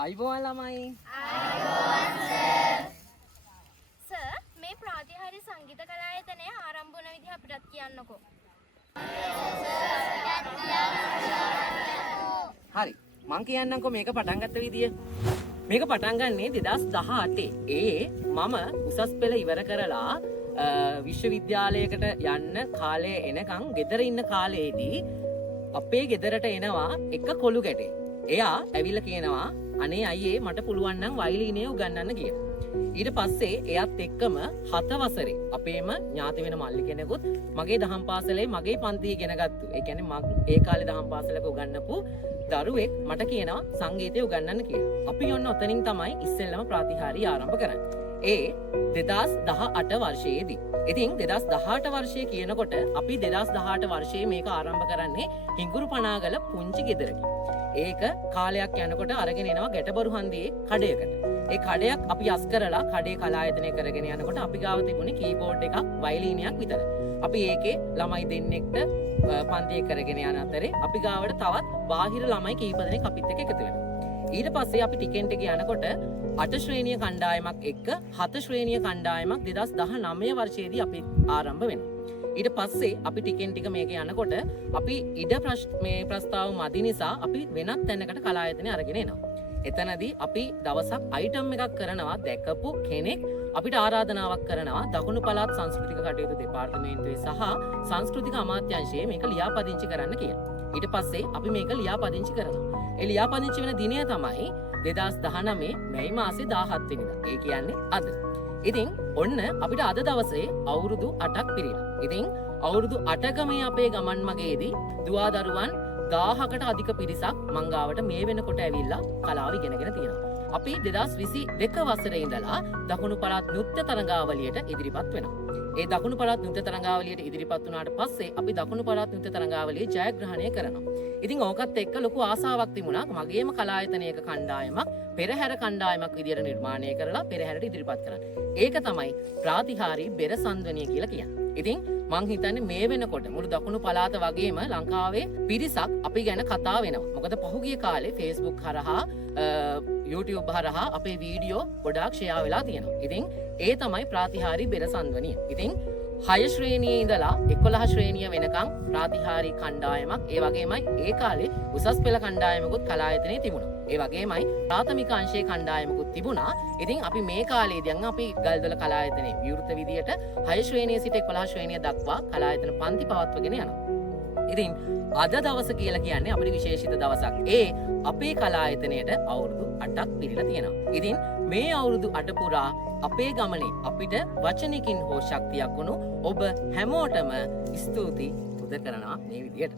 ආයිබෝන් ළමයි. සර් මේ ප්‍රාතිහාර්ය සංගීත කලායතනය ආරම්භ වුණ විදිහ අපිටත් කියන්නකෝ. හරි. මං කියන්නම්කෝ මේක පටන් ගත්ත විදිය. මේක පටන් ගන්නේ 2018. මම උසස් පෙළ ඉවර කරලා විශ්වවිද්‍යාලයකට යන්න කාලය එනකන් ගෙදර ඉන්න කාලයේදී අපේ ගෙදරට එනවා එක කොළු ගැටේ. එයා ඇවිල්ලා කියනවා අනේ අයියේ මට පුළුවන් නම් වයලීනය උගන්වන්න කියලා. ඊට පස්සේ එයත් එක්කම 7 වසරේ අපේම ඥාති වෙන මල්ලි කෙනෙකුත් මගේ දහම් පාසලේ මගේ පන්තිය ඉගෙන ගත්තු. ඒ කියන්නේ මම ඒ කාලේ දහම් පාසලක උගන්වපු දරුවෙක් මට කියනවා සංගීතය උගන්වන්න කියලා. අපි ඔන්න ඔතනින් තමයි ඉස්සෙල්ලම ප්‍රාතිහාර්ය ආරම්භ කරන්නේ. ඒ 2018 වර්ෂයේදී. ඉතින් 2018 වර්ෂයේ කියනකොට අපි 2018 වර්ෂයේ මේක ආරම්භ කරන්නේ හිඟුරු පනාගල පුංචි ගෙදරකින්. ඒක කාලයක් යනකොට අරගෙන එනවා ගැටබරු හන්දියේ කඩයකට. ඒ කඩයක් අපි අස් කරලා කඩේ කලායතනය කරගෙන යනකොට අපි ගාව තිබුණේ කීබෝඩ් එකක් වයලීනයක් විතරයි. අපි ඒකේ ළමයි දෙන්නෙක්ට පන්තිය කරගෙන යන අතරේ අපි ගාවට තවත් බාහිර ළමයි කීප දෙනෙක් අපිත් එක්ක එකතු වෙනවා. ඊට පස්සේ අපි ටිකෙන්ට යනකොට 8 ශ්‍රේණිය කණ්ඩායමක් එක්ක 7 ශ්‍රේණිය කණ්ඩායමක් 2019 වර්ෂයේදී අපි ආරම්භ වෙනවා. ඊට පස්සේ අපි ටිකෙන් ටික මේක යනකොට අපි ඉඩ මේ ප්‍රස්තාව මදි නිසා අපි වෙනත් තැනකට කලායතනය අරගෙන එනවා. එතනදී අපි දවසක් අයිටම් එකක් කරනවා දැකපු කෙනෙක් අපිට ආරාධනාවක් කරනවා දකුණු පළාත් සංස්කෘතික කටයුතු දෙපාර්තමේන්තුවේ සහ සංස්කෘතික අමාත්‍යාංශයේ මේක ලියාපදිංචි කරන්න කියලා. ඊට පස්සේ අපි මේක ලියාපදිංචි කරනවා. ඒ ලියාපදිංචි වෙන දිනය තමයි 2019 මැයි මාසේ 17 වෙනිදා. ඒ කියන්නේ අද. ඉතින් ඔන්න අපිට අද දවසේ අවුරුදු 8ක් පිරිලා. ඉතින් අවුරුදු 8ක මේ අපේ ගමන් මගේදී දුවා දරුවන් 1000කට අධික පිරිසක් මංගාවට මේ වෙනකොට ඇවිල්ලා කලාව ඉගෙනගෙන තියෙනවා. අපි 2022 වසරේ ඉඳලා දකුණු පළාත් නෘත්‍ය තරඟාවලියට ඉදිරිපත් වෙනවා. ඒ දකුණු පළාත් නෘත්‍ය තරඟාවලියට ඉදිරිපත් වුණාට පස්සේ අපි දකුණු පළාත් නෘත්‍ය තරඟාවලියේ ජයග්‍රහණය කරනවා. ඉතින් ඕකත් එක්ක ලොකු ආසාවක් තිබුණා මගේම කලායතනයක කණ්ඩායමක් පෙරහැර කණ්ඩායමක් විදියට නිර්මාණය කරලා පෙරහැරට ඉදිරිපත් කරන්න. ඒක තමයි ප්‍රාතිහාර්ය බෙර සංධවනිය කියලා කියන්නේ. ඉතින් මං හිතන්නේ මේ වෙනකොට මුළු දකුණු පළාත වගේම ලංකාවේ පිරිසක් අපි ගැන කතා වෙනවා. මොකද පහුගිය කාලේ Facebook හරහා YouTube හරහා අපේ වීඩියෝ ගොඩාක් ෂෙයා වෙලා තියෙනවා. ඉතින් ඒ තමයි ප්‍රාතිහාර්ය බෙර සංධවනිය. ඉතින් 6 ශ්‍රේණියේ ඉඳලා 11 ශ්‍රේණිය වෙනකම් ප්‍රාතිහාර්ය කණ්ඩායමක් ඒ වගේමයි ඒ කාලේ උසස් පෙළ කණ්ඩායමකුත් කලායතනයේ තිබුණා. ඒ වගේමයි ප්‍රාථමික අංශයේ කණ්ඩායමකුත් තිබුණා. ඉතින් අපි මේ කාලේදී අපි ගල්දොල කලායතනයේ විවෘත විදියට 6 ශ්‍රේණියේ සිට 11 ශ්‍රේණිය දක්වා කලායතන පන්ති පවත්වගෙන යනවා. ඉතින් අද දවස කියලා කියන්නේ අපේ විශේෂිත දවසක්. ඒ අපේ කලායතනයට අවුරුදු 8ක් පිරීලා තියෙනවා. ඉතින් මේ අවුරුදු 8 පුරා අපේ ගමනේ අපිට වචනකින් හෝ ශක්තියක් වුණු ඔබ හැමෝටම ස්තුති පුද කරනවා මේ විදියට.